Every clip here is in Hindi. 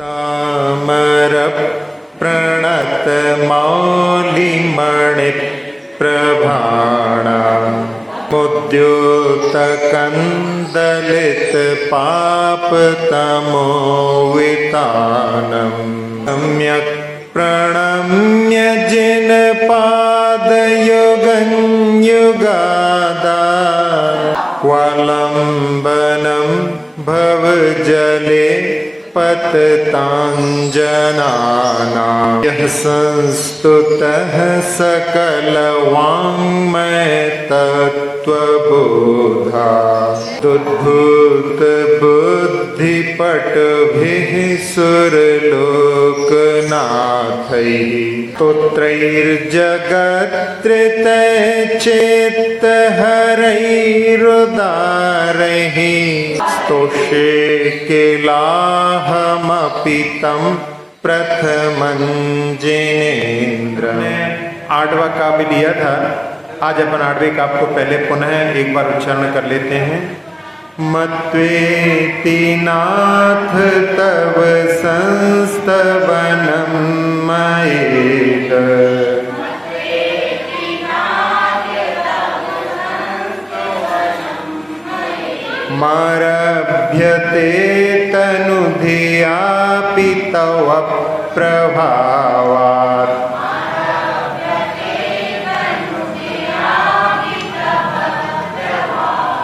तामर प्रणत मौलिमणि प्रभाणा मुद्युत कंदलित पाप तमोवितानम सम्यक प्रणम्य जिन पादयुगं युगादार क्वलंबनं भवजले पततांजनानां यः संस्तुतः सकलवाङ्मय तत्त्वबोधा दुद्भूत बुद्धिपटुभिः सुरलोकनाथैः स्तोत्रैर्जगत्रितैश्चेत्तहरैरुदारैः स्तोषे किलाहमपि तं प्रथमं जिनेन्द्र। 8वां काव्य लिया था, आज अपन 8वें काव्य को पहले पुनः एक बार उच्चारण कर लेते हैं। मत्वेति नाथ तव संस्तवनं मयेद मारभ्यते तनुधियापि तव प्रभावात्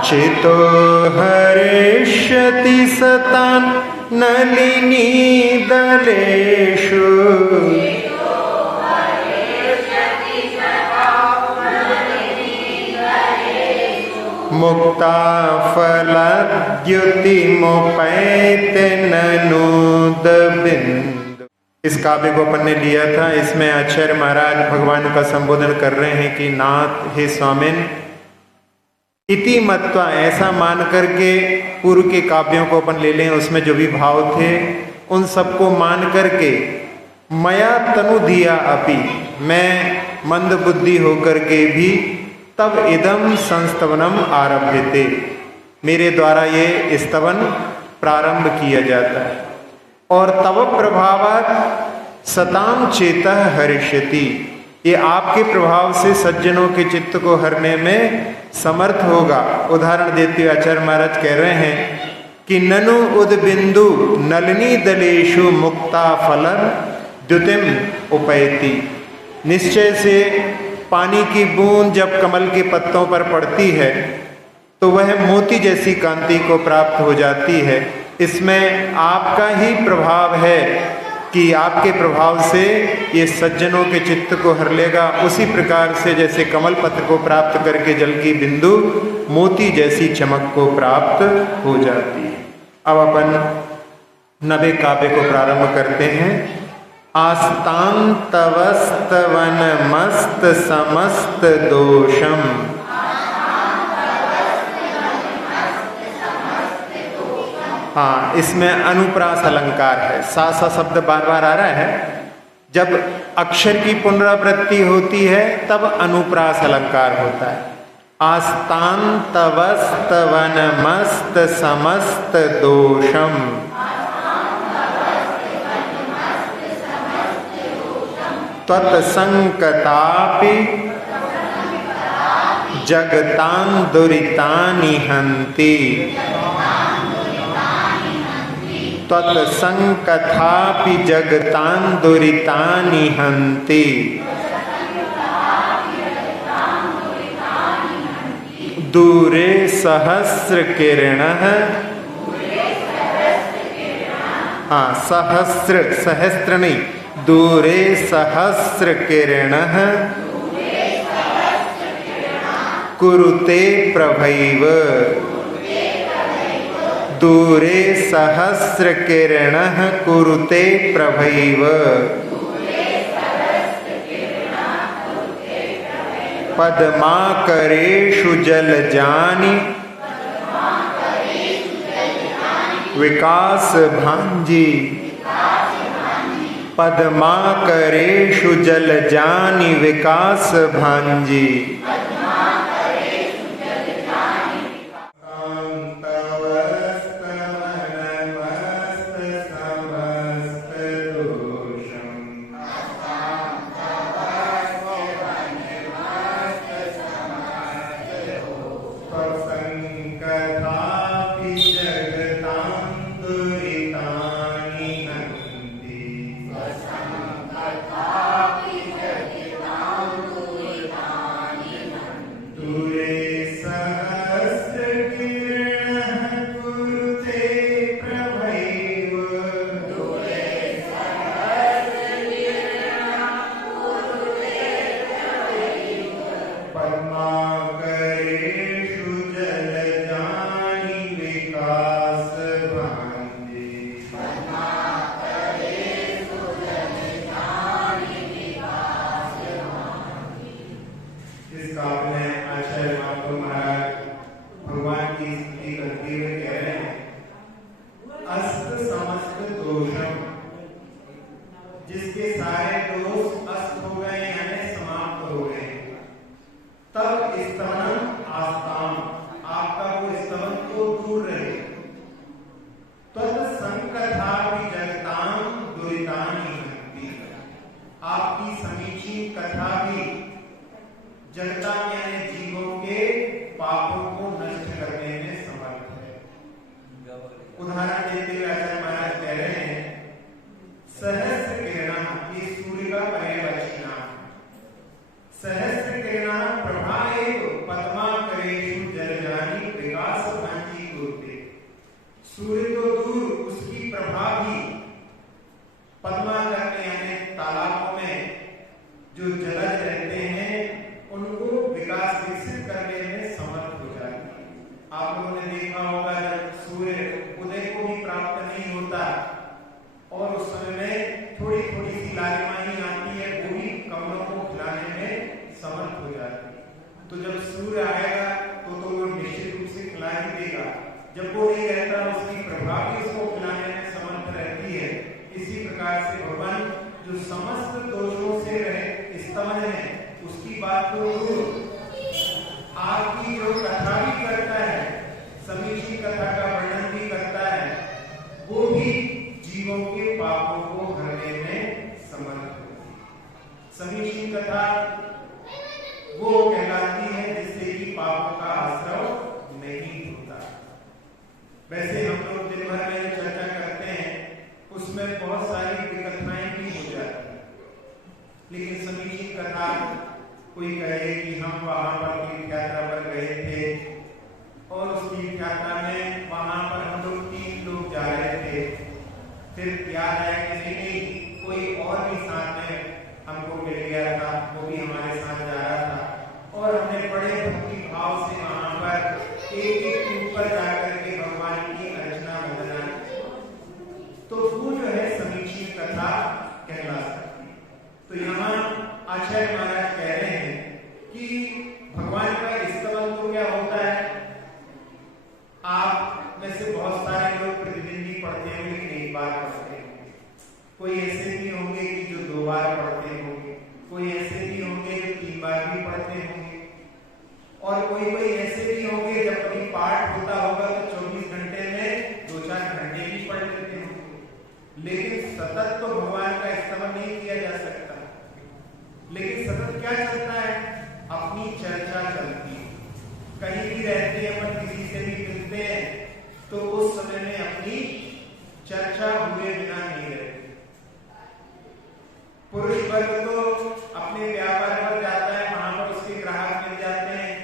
चितो हरिष्यति सतां नलिनीदलेषु मुक्ता फलद्युतिमुपैते ननुदबिन्दु। इस काव्य को अपन ने लिया था, इसमें आचार्य महाराज भगवान का संबोधन कर रहे हैं कि नाथ हे स्वामिन, इति मत्वा ऐसा मान करके पूर्व के काव्यों को अपन ले लें, उसमें जो भी भाव थे उन सबको मान करके मया तनु दिया अपि, मैं मंद बुद्धि होकर के भी तब इदम संस्तवनम आरभ्यते, मेरे द्वारा ये स्तवन प्रारंभ किया जाता है। और तव प्रभावात् सताम चेतः हरिष्यति, ये आपके प्रभाव से सज्जनों के चित्त को हरने में समर्थ होगा। उदाहरण देते हुए आचार्य महाराज कह रहे हैं कि ननु उदबिंदु नलिनी दलेषु मुक्ता फलन द्युतिम उपैति, निश्चय से पानी की बूंद जब कमल के पत्तों पर पड़ती है तो वह मोती जैसी कांति को प्राप्त हो जाती है। इसमें आपका ही प्रभाव है कि आपके प्रभाव से ये सज्जनों के चित्त को हर लेगा। उसी प्रकार से जैसे कमल पत्र को प्राप्त करके जल की बिंदु मोती जैसी चमक को प्राप्त हो जाती है। अब अपन 9वें काव्य को प्रारंभ करते हैं। आस्तांतवस्तवन मस्त समस्त दोषम, हाँ, इसमें अनुप्रास अलंकार है। सा सा शब्द बार बार आ रहा है। जब अक्षर की पुनरावृत्ति होती है तब अनुप्रास अलंकार होता है। आस्तांतवस्तवन मस्त समस्त दोषम, त्वत्संकतापि जगतां दुरितानि हन्ति, त्वत्संकथापि जगतां दुरितानि हन्ति। दूरे सहस्र किरणः, हाँ, सहस्र सहस्र नहीं, दूरे सहस्र किरणः कुरुते प्रभैव, दूरे सहस्र किरणः कुरुते प्रभैव। पद्माकरेषु जलजानि विकास भांजी, पद्माकरेषु जलजानि विकास भांजी। दोषम, जिसके सारे दोष अस्त हो गए यानी समाप्त हो गए, तब स्तवनम आस्ताम, आपका वो स्तवन तो दूर रहे। संकथा भी जगताम दुरितानि हंति, आपकी समीचीन कथा भी जगता यानी जीवों के पापों को नष्ट करने में समर्थ है। उदाहरण देते हुए आचार्य महाराज कह रहे हैं, सहस्र किरणा, ये सूर्य का पर्यवची नाम, सहस्र किरणा प्रभा एव पद्मा करेषु जलजानी विकास भांति गुरुते, सूर्य तो दूर, उसकी प्रभा भी पद्मा करने यानी तालाबों में जो जलज रहते हैं उनको विकास विकसित करने में समर्थ हो जाती है। आप लोगों ने देखा होगा जब सूर्य उदय को भी प्राप्त नहीं होता और उस समय में थोड़ी थोड़ी सी लालिमा ही आती है, वो भी कमलों को खिलाने में समर्थ हो जाती है। तो जब सूर्य आएगा तो वो निश्चित रूप से खिला ही देगा, जब वो नहीं रहता उसकी प्रभा भी उसको खिलाने में समर्थ रहती है। इसी प्रकार से भगवान जो समस्त दोषों से रहे स्तवन है, उसकी बात तो आपकी जो कथा भी करता है, समीची कथा का वर्णन भी करता है, वो भी जीवों के पापों को हरने में समर्थ होती है। समीची कथा वो कहलाती है जिससे कि पापों का आश्रय नहीं होता। वैसे हम लोग दिन भर में चर्चा करते हैं उसमें बहुत सारी विकथाएं भी हो जाती है, लेकिन समीची कथा कोई कहे कि हम वहां पर तीर्थ यात्रा पर गए थे और उस तीर्थ यात्रा में वहां पर हम लोग 3 लोग जा रहे थे, फिर याद आया कि नहीं कोई और भी साथ में हमको मिल गया था, वो भी हमारे साथ जा रहा था और हमने बड़े भक्ति भाव से वहां पर एक ऊपर जाकर के भगवान की अर्चना वंदना, तो वो जो है समीची कथा कहला सकती है। तो यहाँ आचार्य महाराज कह रहे हैं कि भगवान का स्तवन तो क्या होता है, आप में से बहुत सारे लोग प्रतिदिन भी पढ़ते हैं लेकिन एक बार पढ़ते हैं, कोई ऐसे भी होंगे कि जो 2 बार पढ़ते होंगे, कोई ऐसे भी होंगे जो 3 बार भी पढ़ते होंगे, और कोई ऐसे भी होंगे जब कभी पाठ होता होगा तो 24 घंटे में 2-4 घंटे भी पढ़ लेते होंगे। लेकिन सतत तो भगवान का स्तवन नहीं किया जा सकता, लेकिन सतत क्या चलता है, अपनी चर्चा चलती है। कहीं भी रहते हैं अपन किसी से भी मिलते हैं तो उस समय में अपनी चर्चा हुए बिना नहीं रहती। पुरुष वर्ग तो अपने व्यापार पर जाता है, वहां पर उसके ग्राहक मिल जाते हैं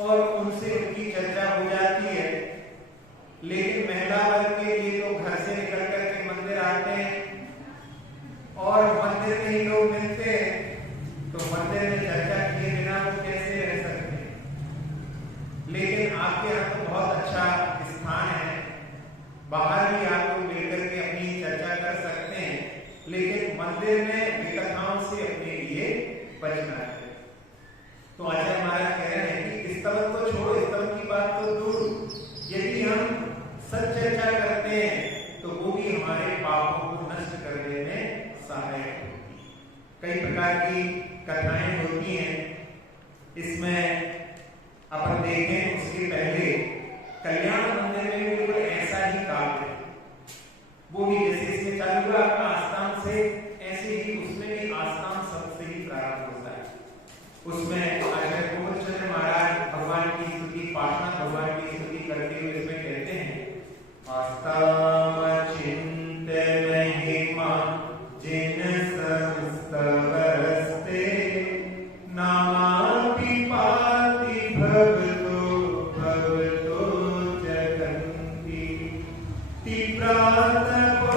और उनसे उनकी चर्चा हो जाती है, लेकिन महिला वर्ग के लिए तो घर से निकल करके मंदिर आते हैं और मंदिर में ही लोग मिलते हैं, तो मंदिर में चर्चा किए बिना वो कैसे रह सकते हैं। लेकिन आपके यहाँ तो बहुत अच्छा स्थान है, बाहर भी आप लोग मिलकर के अपनी चर्चा कर सकते हैं, लेकिन मंदिर में विकथाओं से अपने लिए बचना है। तो आचार्य महाराज कह रहे हैं कि स्तवन तो छोड़ो, स्तवन की बात तो दूर, यदि हम सच्चर्चा करते हैं तो वो भी हमारे पापों को नष्ट करने में सहायक होती है। कई प्रकार की कथाएं होती हैं, इसमें अपन देखें उसके पहले कल्याण मंदिर में बिल्कुल ऐसा ही काव्य है, वो भी जैसे इसमें चालू हुआ आपका आस्थान से, ऐसे ही उसमें भी आस्थान शब्द से ही प्रारंभ होता है। उसमें आचार्य गोविंदचंद्र महाराज भगवान की स्तुति, पाटना भगवान की स्तुति करते हुए इसमें कहते हैं, आस्ताम चिंत्य महिमा जिन संस्तवरस्ते नामापि पाति भवतो जगन्ति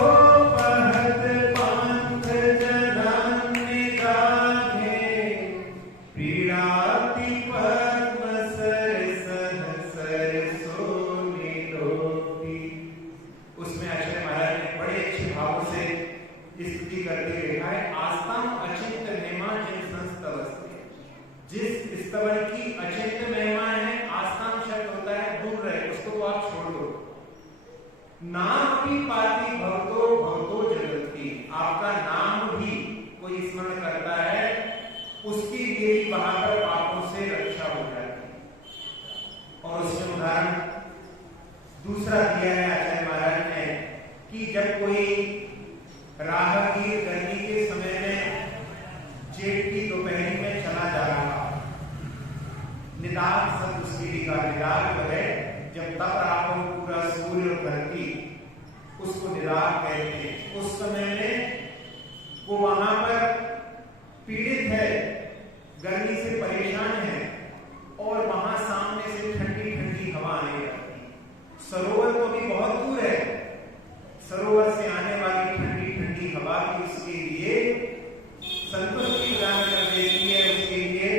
तीव्रातपोपहत पांथ जनान्य गाधे प्रीणाति पद्मसर सहसरसो निलोपि। उसमें आचार्य महाराज ने बड़े अच्छे भाव से स्तुति करके लिखा है, आस्ताम अचिंत्य महिमा जिन संस्तवस्ते, जिस स्तवन की अचिंत्य महिमा है, आस्थान शब्द होता है दूर रहे, उसको तो आप छोड़ दो। नाम भी पाती भवतो कोई राहगीर गर्मी के समय में जेठ की दोपहरी में चला जा रहा, निदान सतुष्टि का निदान है, जब तप रहा हो पूरा सूर्य और धरती, उसको निदान कहते हैं। उस समय में वो वहां पर पीड़ित है, गर्मी से परेशान है, और वहां सामने से ठंडी ठंडी हवा आने लगती। सरोवर तो भी बहुत दूर है, सरोवर से आने वाली ठंडी ठंडी हवा की उसके लिए संतुष्टि प्रदान कर देती है, उसके लिए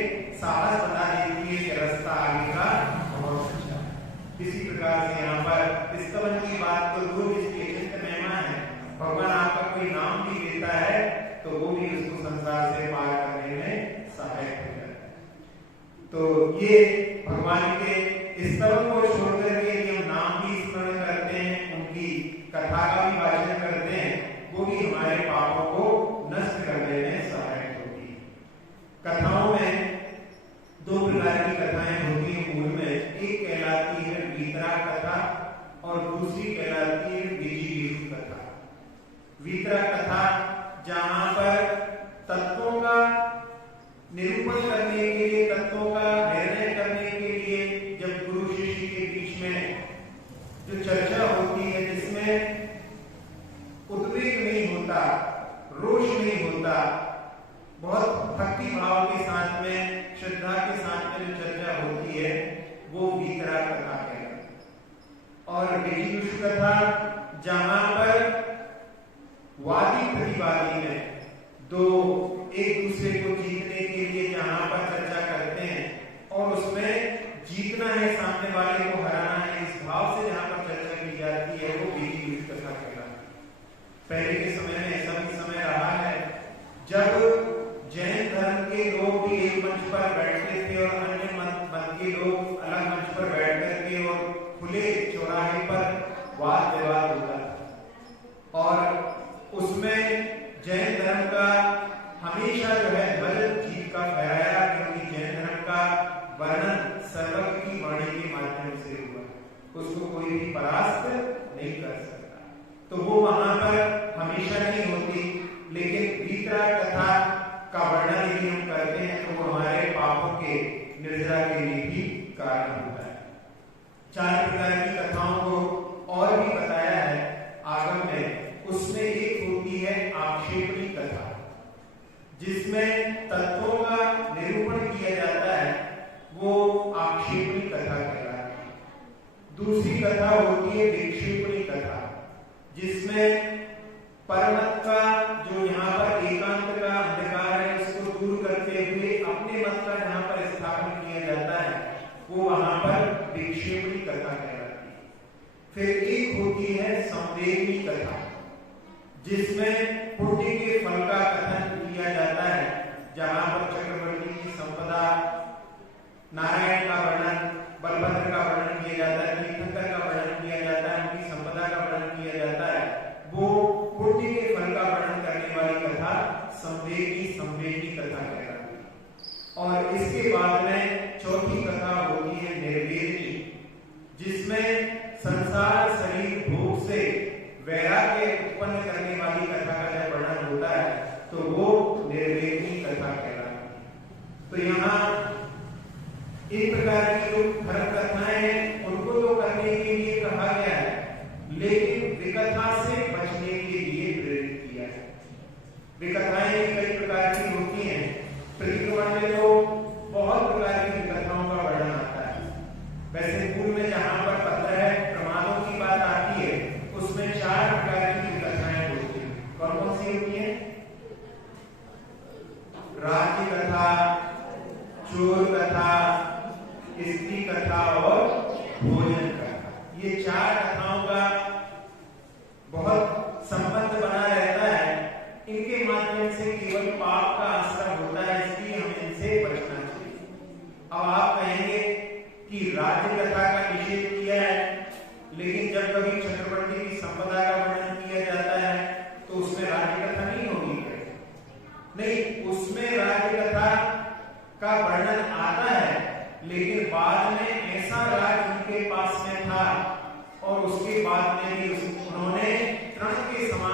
साहस बता देती है कि रास्ता आगे का बहुत अच्छा है। इसी प्रकार से यहाँ पर स्तवन की बात तो दूर, इसकी अचिंत्य महिमा है। भगवान आपका कोई नाम भी देता है तो वो भी उसको संसार से पार करने में सहायक हो जाता है। तो ये भगवान के स्तवन को छोड़कर के हम नाम भी स्मरण करते हैं, उनकी कथा का भी वाचन करते हैं, वो भी हमारे पापों को नष्ट करने में सहायक होती है। कथाओं में दो प्रकार की कथाएं होती हैं मूल में, एक कहलाती है वीतराग कथा और दूसरी कहलाती है बीजीवीरू कथा। वीतराग कथा जहां पर तत्वों का निरूपण करने के लिए, तत्वों का निर्णय करने के लिए जब गुरु शिष्य के बीच में जो चर्चा होती है, जिसमें उद्वेग नहीं होता, रोष नहीं होता, बहुत भक्ति भाव के साथ में, श्रद्धा के साथ में जो चर्चा होती है, वो वीतराग कथा है। और बीजीवीरू कथा जहां पर वादी प्रतिवादी में दो एक दूसरे को जीतने के लिए जहां पर चर्चा करते हैं, और उसमें जीतना है, सामने वाले को हराना है, इस भाव से जहां पर चर्चा की जाती है, वो बीजीवीरू कथा कहलाती है। पहले के समय में ऐसा भी समय रहा है जब जैन धर्म के लोग भी एक मंच पर बैठते थे और अन्य मत के लोग अलग मंच पर बैठ करके और खुले चौराहे पर वाद विवाद होता था, और उसमें जैन धर्म का हमेशा जो है ध्वज जीत का फहराया, क्योंकि जैन धर्म का वर्णन सर्वज्ञ की वाणी के माध्यम से हुआ, उसको कोई भी परास्त नहीं कर सकता। तो वो वहां पर हमेशा नहीं होती, लेकिन वीतराग कथा का वर्णन यदि हम करते हैं तो वो हमारे पापों के निर्जरा के लिए भी कारण होता है। 4 प्रकार की कथाओं को और भी बताया है आगम में, उसमें एक होती है आक्षेपणी कथा, जिसमें तत्वों का निरूपण किया जाता है, वो आक्षेपणी कथा कहलाती है। दूसरी कथा होती है विक्षेपणी कथा, जिसमें परमत का जो यहाँ पर एकांत का अंधकार है, उसको दूर करते हुए अपने मत का जहाँ पर स्थापन किया जाता है, वो वहां पर विक्षेपणी कथा कहलाती है। फिर एक होती है संवेदनी कथा, जिसमें पुण्य के फल का कथन किया जाता है, जहां पर चक्रवर्ती की संपदा, नारायण का वर्णन, बलभद्र का वर्णन किया जाता है, तीर्थंकर का वर्णन किया जाता है, उनकी संपदा का वर्णन किया जाता है। वो पुण्य के फल का वर्णन करने वाली कथा संवेदनी कथा कहलाती है। और इसके बाद में चौथी कथा होती है निर्वेदनी, जिसमें संसार शरीर भोग से वैराग्य उत्पन्न करने वाली कथा का जब वर्णन होता है, तो वो निर्वेदनी कथा कहलाती है। तो यहाँ एक प्रकार की जो धर्म कथाएं हैं, उनको तो करने के लिए कहा गया है, लेकिन विकथा से बचने के लिए प्रेरित किया है। विकथाएं कई प्रकार की होती हैं, प्रतिक्रमण में तो बहुत प्रकार की विकथाओं का वर्णन आता है। वैसे पूर्व में जहां पर पत्र है, प्रमाणों की बात आती है, उसमें 4 प्रकार की विकथाएं होती हैं। कौन कौन सी होती हैं? राज्य कथा, चोर कथा, स्त्री कथा और भोजन कथा। ये 4 कथाओं का बहुत संबंध बना रहता है। इनके माध्यम से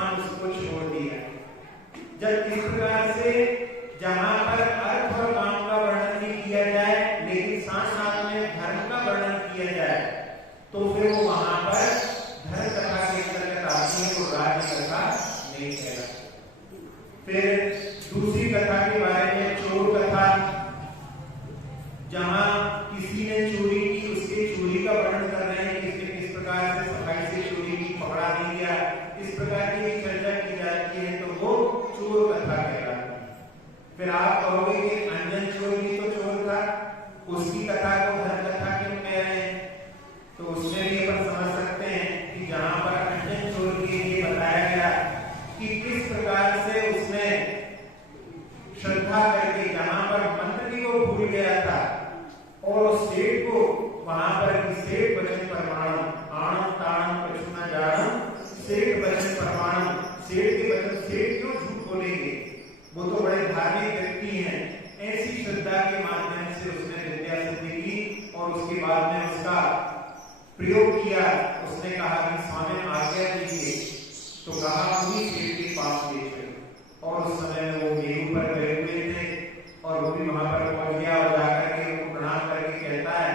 समान उसको छोड़ दिया। जब इस प्रकार से जहां पर अर्थ और काम का वर्णन भी किया जाए लेकिन साथ साथ में धर्म का वर्णन किया जाए तो फिर वो वहां पर धर्म कथा के अंतर्गत आती है, वो राज्य कथा नहीं कहलाती। फिर दूसरी कथा के बारे में चोर कथा, जहां किसी ने चोरी की, उसके चोरी का वर्णन कर रहे हैं, किसने किस प्रकार से सफाई से चोरी की, पकड़ा नहीं गया, इस प्रकार की चर्चा की जाती है तो वो चोर कथा कहलाती है। फिर आप कहोगे कि अंजन चोर भी तो चोर था, उसकी कथा को धर्म कथा क्यों कह रहे हैं? तो उसमें भी अपन समझ सकते हैं कि जहां पर अंजन चोर के लिए बताया गया कि किस प्रकार से उसने श्रद्धा करके, जहां पर मंत्री को भूल गया था और उस सेठ को वहां पर सेठ वचन प्रमाणम आणम ताणम कछुना जानम, सेठ वचन प्रमाणम, सेठ के वचन, सेठ क्यों झूठ बोलेंगे, वो तो बड़े धार्मिक व्यक्ति हैं, ऐसी श्रद्धा के माध्यम से उसने विद्या सिद्धि की और उसके बाद में उसका प्रयोग किया। उसने कहा कि स्वामी आज्ञा दीजिए, तो कहा उन्हीं सेठ के पास ले चलो, और उस समय में वो मेरू पर गए हुए थे और वो भी वहां पर पहुंच गया और जाकर के उनको प्रणाम करके कहता है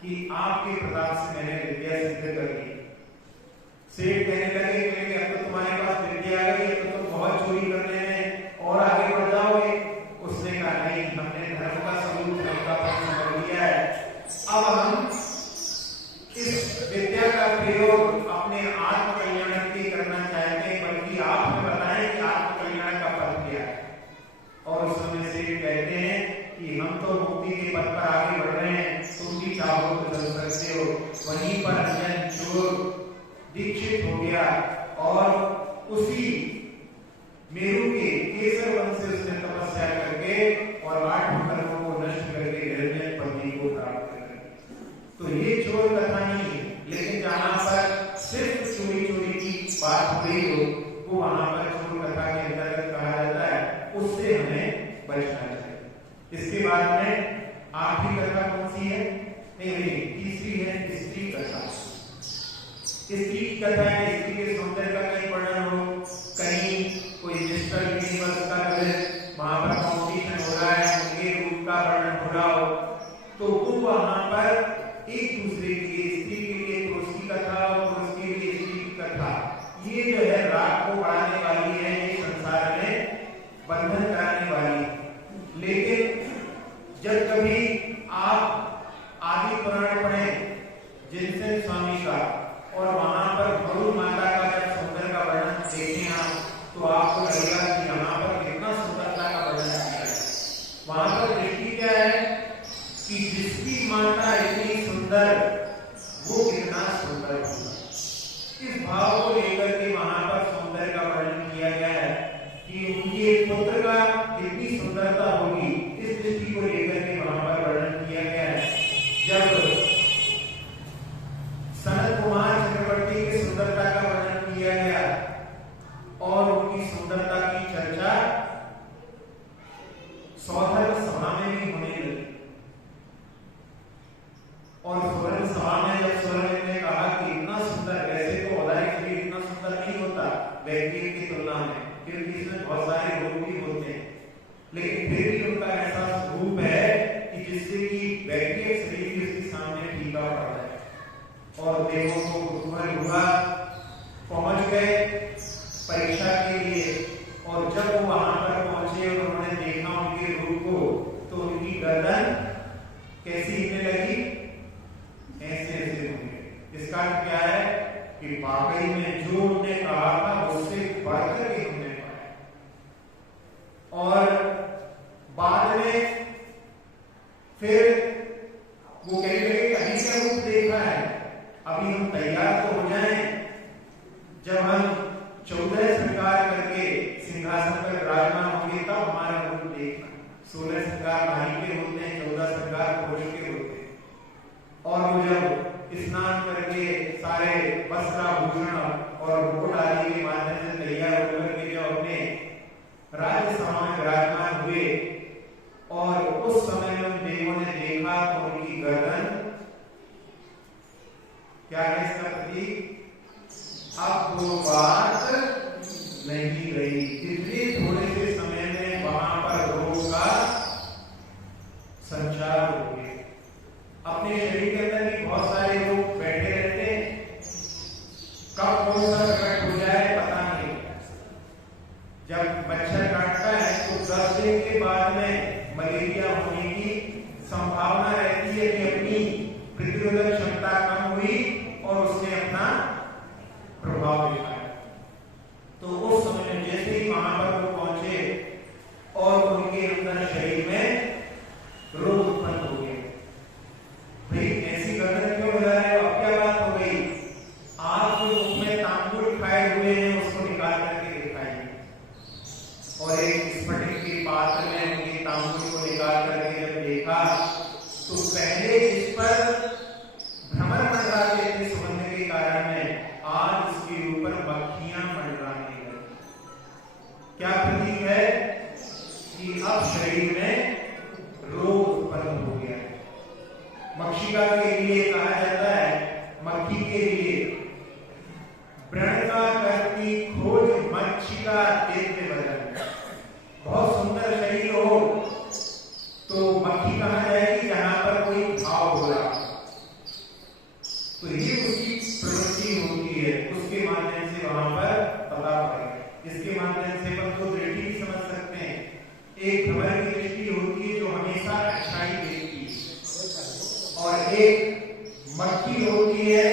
कि आपके प्रताप से मैंने विद्या सिद्ध कर ली। सेठ कहने लगे अब तो तुम्हारे पास विद्या आ गई, तो तुम बहुत चोरी करने में और आगे बढ़ जाओगे। उसने कहा नहीं, हमने धर्म का स्वरूप, धर्म का पद समझ लिया है, अब हम इस विद्या का प्रयोग अपने आत्म कल्याण के लिए करना चाहते हैं, बल्कि आप हमें बताएं कि आत्म कल्याण का पद क्या है। और उस समय से कहते हैं कि हम तो मुक्ति के पद पर आगे बढ़ रहे हैं, तुम भी चाहो तो चल सकते हो। वहीं पर अंजन चोर दीक्षित हो गया और उसी मेरू के केसर वन से उसने तपस्या करके और 8 कर्मों को नष्ट करके निर्जन पत्नी को प्राप्त कर। तो ये चोर कथा नहीं है, लेकिन जहां पर सिर्फ चोरी चोरी की बात हुई हो वो वहां पर चोर कथा के अंतर्गत कहा जाता है, उससे हमें बचना चाहिए। इसके बाद में आखिरी कथा कौन सी है? नहीं, तीसरी है स्त्री कथा। स्त्री की कथा है, स्त्री के सौंदर्य का कहीं वर्णन हो, कहीं कोई मिस्टर यूनिवर्स का वहां पर कॉम्पिटिशन हो रहा है, उनके रूप का वर्णन हो रहा हो, तो वो वहां पर एक दूसरे के लिए, स्त्री के लिए पुरुष की कथा और पुरुष के लिए स्त्री की कथा, ये जो है राग को बढ़ाने वाली है, ये संसार में बंधन कराने वाली है। लेकिन जब कभी आप आदि पुराण पढ़ें जिनसे स्वामी का, और वहां पर गौर माता का जब सौंदर्य का वर्णन देखें आप, तो आपको लगेगा कि यहाँ पर कितना सुंदरता का वर्णन किया है। वहां पर दृष्टि क्या है कि जिसकी माता इतनी सुंदर, वो कितना सुंदर होगा, इस भाव को लेकर के वहां पर सौंदर्य का वर्णन किया गया है कि उनके पुत्र का कितनी सुंदरता होगी, इस दृष्टि को लेकर के वहां पर वर्णन किया गया है। जब सनत कुमार चक्रवर्ती की सुंदरता का वर्णन किया गया और उनकी सुंदरता की चर्चा सौधर्म सभा में भी होने लगी, और स्वर्ण सभा में जब स्वर्ण ने कहा कि इतना सुंदर, वैसे तो औदारिक शरीर इतना सुंदर नहीं होता व्यक्ति की तुलना में, क्योंकि इसमें बहुत सारे रोग भी होते हैं, लेकिन फिर भी उनका ऐसा रूप है कि जिससे कि व्यक्ति शरीर भी उसके सामने फीका पड़ रहा है। और देवों को कुतूहल हुआ, पहुंच गए परीक्षा के लिए, और जब वो वहां पर पहुंचे और उन्होंने देखा उनके रूप को, तो उनकी गर्दन कैसी हिलने लगी, ऐसे ऐसे होंगे। इसका क्या है कि वाकई में जो उन्होंने कहा था उससे बढ़कर के हमने पाया। और बाद में फिर वो कहने लगे अभी का रूप देखा है, अभी हम तैयार तो हो जाएं, जब हम 14 श्रृंगार करके सिंहासन पर विराजमान होंगे तब हमारा रूप देखना। 16 श्रृंगार नारी के होते हैं, 14 श्रृंगार पुरुष के होते हैं। और वो जब स्नान करके सारे वस्त्राभूषण और मुकुट आदि के माध्यम से तैयार होकर के जो अपने राज्य सभा में विराजमान हुए, और उस समय में उन देवों ने देखा तो उनकी गर्दन क्या है इसका प्रतीक, अब वो बात नहीं रही। इतने थोड़े से समय में वहां पर रोग का संचार हो गया। अपने शरीर के अंदर भी बहुत सारे लोग बैठे रहते हैं, कब कौन सा प्रकट हो जाए पता नहीं। जब मच्छर काटता है तो 10 दिन के बाद में मलेरिया होने की संभावना रहती है कि अपनी प्रतिरोधक क्षमता कम हुई और उसने अपना प्रभाव दिखाया। तो उस समय में जैसे ही वहां पर वो पहुंचे और उनके अंदर शरीर में रोग उत्पन्न हो गए। भाई ऐसी गर्दन क्यों बजा रहे हो, अब क्या बात हो गई? आप जो मुख में तांबुल खाए हुए हैं उसको निकाल करके दिखाइए। और एक स्फटिक के पात्र में उनके तांबुल को निकाल करके जब देखा तो पहले इस पर भ्रमर मंडराते थे सुगंध के कारण में, आज उसके ऊपर मक्खियां मंडराने लगी। क्या प्रतीक है कि अब शरीर में रोग उत्पन्न हो गया है। मक्षिका के लिए कहा जाता है, मक्खी के लिए व्रण का करती खोज मक्षिका दिव्य बदन। बहुत सुंदर शरीर हो तो मक्खी कहाँ जाएगी? जहां पर कोई घाव हो रहा, तो ये उसकी प्रवृत्ति होती है, उसके माध्यम से वहां पर पता पड़ेगा। इसके माध्यम से हम तो दृष्टि भी समझ सकते हैं। एक भ्रमर की दृष्टि होती है जो हमेशा अच्छाई देखती है, और एक मक्खी होती है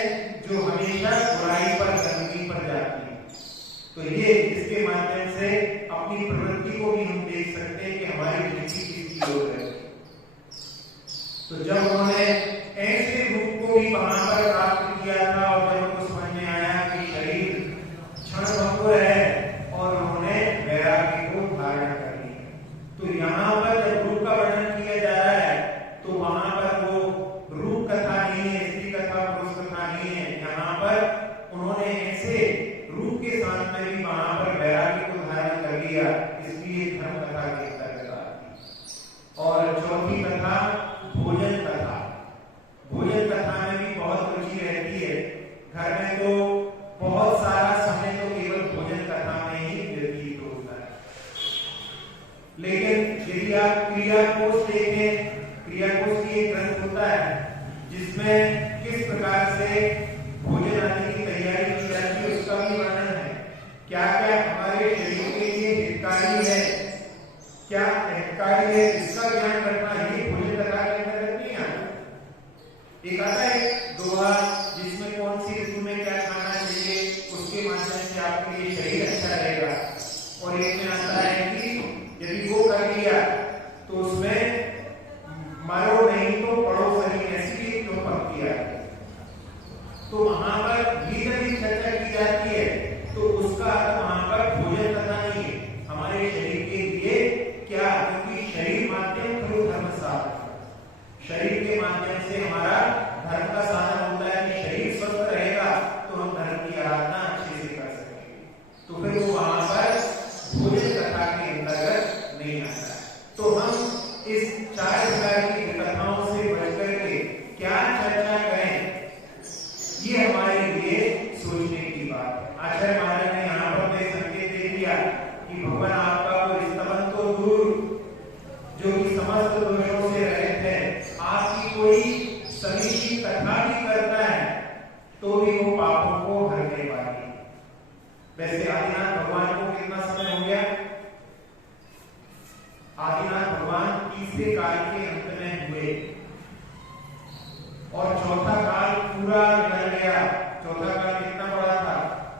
जो हमेशा बुराई पर, गंदगी पर जाती है। तो ये इसके माध्यम से अपनी प्रवृत्ति को भी हम देख सकते हैं कि हमारी दृष्टि किसकी ओर है। तो जब उन्होंने ऐसे रूप को भी वहां पर प्राप्त किया था और जब उनको समझ में आया कि शरीर क्षणभंगुर है और उन्होंने वैराग्य को धारण कर लिया। तो यहाँ पर जब रूप का वर्णन किया जा रहा है तो वहां पर वो रूप कथा नहीं है, स्त्री कथा, पुरुष कथा नहीं है। यहाँ पर उन्होंने ऐसे रूप के साथ में भी वहां पर वैराग्य को धारण कर लिया, इसलिए धर्म कथा के अंतर्गत आती। और चौथी कथा भोजन कथा। भोजन कथा में भी बहुत रुचि रहती है। घर में तो बहुत सारा समय तो केवल भोजन कथा में ही व्यतीत होता है। लेकिन यदि आप क्रिया कोश देखें, क्रिया कोश की एक ग्रंथ होता है जिसमें किस प्रकार से भोजन आदि की तैयारी की जाती है उसका भी वर्णन है। क्या क्या हमारे शरीर के लिए हितकारी है, क्या हितकारी है, इसका ध्यान रखना ये भोजन कथा के अंतर्गत नहीं आता। एक आता है दोहा जिसमें कौन सी ऋतु में क्या खाना चाहिए, उसके माध्यम से आपके लिए शरीर अच्छा रहेगा। और एक में आता है कि यदि वो कर लिया तो उसमें मरो नहीं तो पड़ो सही, ऐसी भी क्यों पंक्ति है। तो वहां पर भी चर्चा की जाती है तो उसका अर्थ वहां पर भोजन कथा नहीं है, हमारे शरीर के लिए क्या, क्योंकि शरीर माध्यम खलु धर्म साधन। शरीर के माध्यम से हमारा धर्म का साधन होता है कि शरीर स्वस्थ रहेगा तो हम धर्म की आराधना अच्छे से कर सकेंगे। तो फिर वो वहां पर भोजन कथा के अंतर्गत नहीं आता है। तो हम इस 4 प्रकार की कथाओं से बच करके क्या चर्चा करें, ये हमारे लिए सोचने की बात है। आचार्य महाराज ने यहाँ पर संकेत दे दिया कि भगवान आपका वो स्तमन तो दूर जो कि समस्त दोषों से रहित है, आपकी कोई समीची कथा भी करता है तो भी वो पापों को हरने वाली। वैसे आदिनाथ भगवान को कितना समय हो गया? आदिनाथ भगवान तीसरे काल के अंत में हुए और चौथा काल पूरा निकल गया। चौथा काल कितना बड़ा था?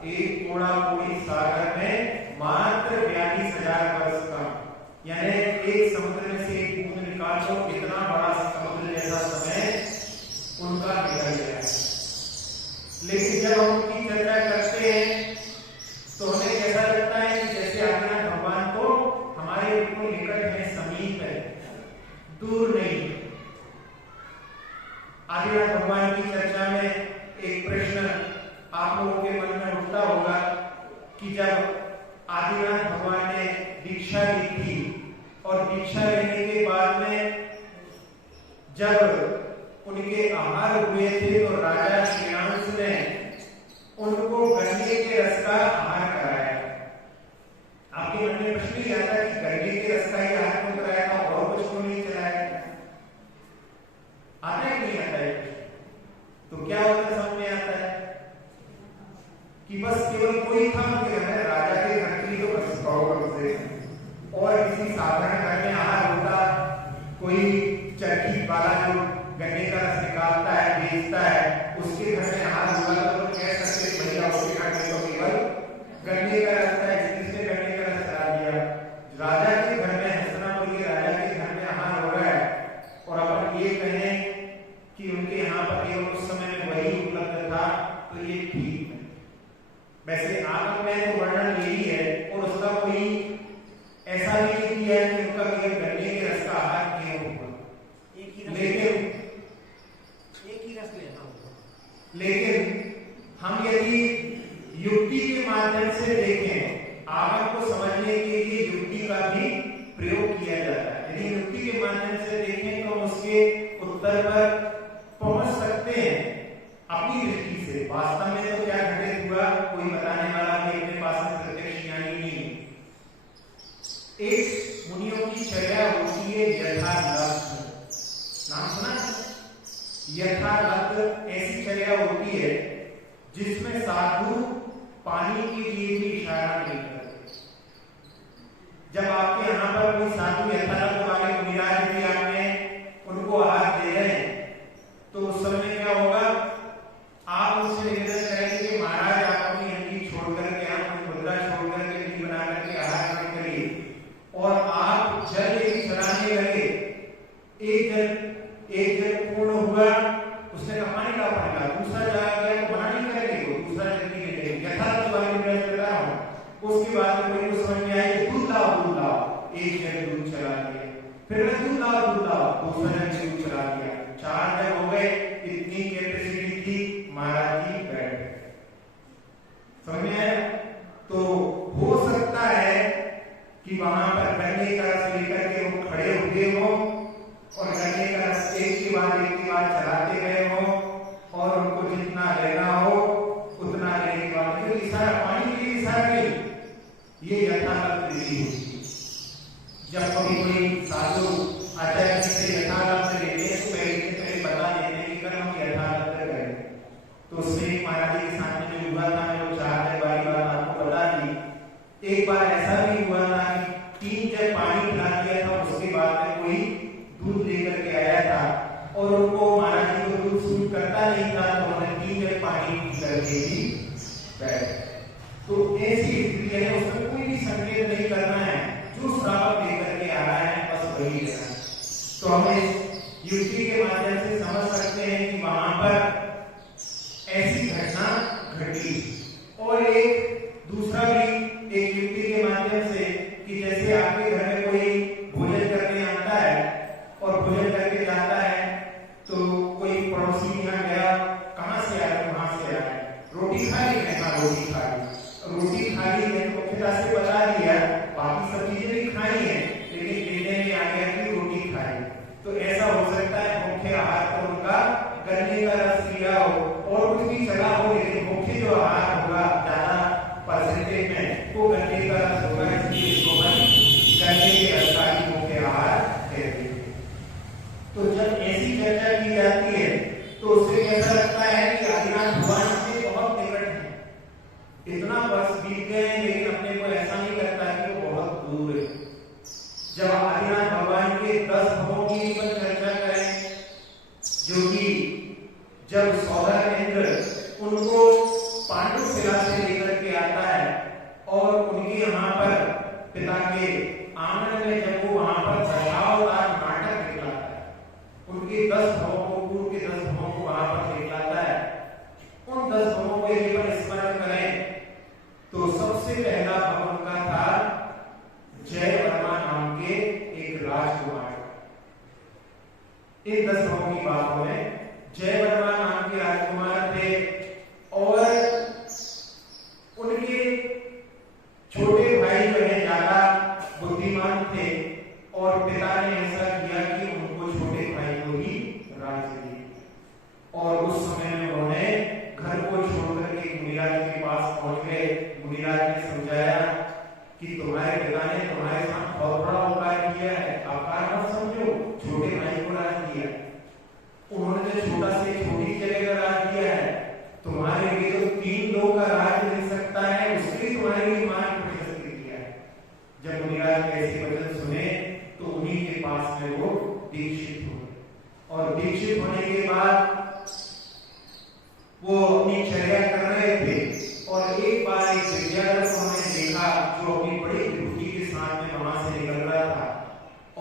एक कोड़ा कोड़ी सागर में मात्र 42,000 वर्ष का, यानी एक समुद्र में से एक बूंद निकाल तो इतना बड़ा समुद्र जैसा समय उनका निकल गया। लेकिन जब हम उनकी चर्चा करते हैं तो हमें कैसा लगता है कि जैसे आदिनाथ भगवान तो हमारे बिल्कुल निकट है, समीप है, दूर नहीं। आदिनाथ भगवान की चर्चा में एक प्रश्न आप लोगों के मन में उठता होगा कि जब आदिनाथ भगवान ने दीक्षा ली थी और दीक्षा लेने के बाद में जब उनके आहार हुए थे तो राजा श्रीयांश ने उनको गन्ने के रस का आहार कराया। चर्या होती है यथालग्न। नाम सुना? यथालग्न ऐसी चर्या होती है जिसमें साधु पानी के लिए भी इशारा नहीं करते। जब आपके यहाँ पर कोई साधु यथालग्न वाले मुनिराज भी आपने उनको हाथ दे रहे हैं, तो उस समय क्या होगा? आप उससे निवेदन करेंगे कि महाराज आप अपनी अंगी छोड़ करके, आप मुद्रा छोड़ करके, विधि बना करके आहार ग्रहण करिए, और आप जल चढ़ाने लगे। एक जल पूर्ण हुआ, उसने कहा पानी का पानी का, दूसरा जा गया तो मना नहीं करेंगे, वो दूसरा जल नहीं लेंगे। यथार्थ वाले मैं कर रहा हूँ। उसके बाद में मेरे को समझ में आया कि दूध लाओ, एक जल दूध चला दिया, फिर मैं दूध लाओ, दूसरा जल दूध चला दिया, 4 जल हो गए। इतनी कैपेसिटी थी महाराज की बैठ। समझ में आया? तो हो सकता है कि वहां पर गन्ने का रस लेकर के वो खड़े हुए हो और गन्ने का रस एक के बाद चलाते गए हो, और उनको जितना लेना हो उतना लेने के बाद, क्योंकि सारा पानी के लिए इशारा नहीं, ये यथालग्न विधि होती है। जब कभी कोई साधु आचार्य से यथालग्न लेते हैं तो पहले बता देते हैं कि हम यथालग्न करें। तो उसमें महाराज के सामने जो हुआ था, मैं वो 4 जल वाली बात आपको बता दी। एक बार ऐसा भी हुआ था कि 3 जल पानी पिला दिया था, उसके बाद में कोई दूध लेकर के आया था और उनको महाराज जी को दूध सूट करता नहीं था, तो उन्होंने 3 जल पानी पी करके ही बैठ। तो ऐसी स्थिति है, उसमें कोई भी संकेत नहीं करना है, जो श्राप लेकर के आ रहा है बस वही लेना। तो हम इस युक्ति के माध्यम से समझ सकते हैं कि वहां पर ऐसी घटना घटी। और एक दूसरा भी एक युक्ति के माध्यम से कि जैसे आपके घर में कोई भोजन करने आता है और भोजन करके जाता है, तो कोई पड़ोसी यहाँ गया, कहाँ से आया? वहां से आया, रोटी खा ली है? हाँ रोटी खा ली। रोटी खा ली है तो पिता से बता दिया, बाकी सब चीजें भी खाई है, लेकिन कहने में आ गया कि रोटी खाई। तो ऐसा हो सकता है मुख्य आहार तो उनका गन्ने का रस लिया हो और कुछ भी चला हो, लेकिन मुख्य जो आहार होगा ज्यादा परसेंटेज में वो गन्ने का रस होगा, इसलिए इसको हम गन्ने के रस का ही मुख्य आहार कहते हैं। तो जब ऐसी चर्चा की जाती है तो उससे ऐसा लगता है कि आदिनाथ भगवान से बहुत निकट है, इतना वर्ष बीत गए हैं, लेकिन अपने को ऐसा नहीं लगता कि वो बहुत दूर है। जब आदिनाथ भगवान के 10 भवों की चर्चा करें, जो कि जब सौदागर उनको पांडु शिला से लेकर के आता है और उनके यहाँ पर पिता के आंगन में जब वो वहां पर दशावतार नाटक दिखलाता है, उनके 10 भवों को, पूर्व के 10 भवों को वहां पर दिखलाता है। उन 10 भवों को एक बार स्मरण करें तो सबसे पहला भवन का था जय वर्मा नाम के एक राजकुमार। इन 10 भवों की बात में जय वर्मा नाम के राजकुमार थे और उनके छोटे भाई जो है ज्यादा बुद्धिमान थे और पिता ने ऐसा किया कि उनको छोटे भाई को ही राज्य दिया। और उस समय में उन्होंने घर को छोड़कर के मुनिराज के पास पहुंच गए। मुनिराज ने समझाया कि तुम्हारे पिता ने तुम्हारे साथ बहुत बड़ा उपकार किया है, अपकार मत समझो, छोटे भाई को राज दिया। उन्होंने जो छोटा से छोटी जगह का राज दिया है, तुम्हारे लिए तो 3 लोग का राज मिल सकता है, उसके तुम्हारे लिए मान प्रशस्त किया है। जब मुनिराज ने ऐसे वचन सुने तो उन्हीं के पास में वो दीक्षित हुए और दीक्षित होने के बाद वो अपनी चर्या कर रहे थे और एक बार एक विद्याधर को हमने देखा जो अपनी बड़ी विभूति के साथ में वहां से निकल रहा था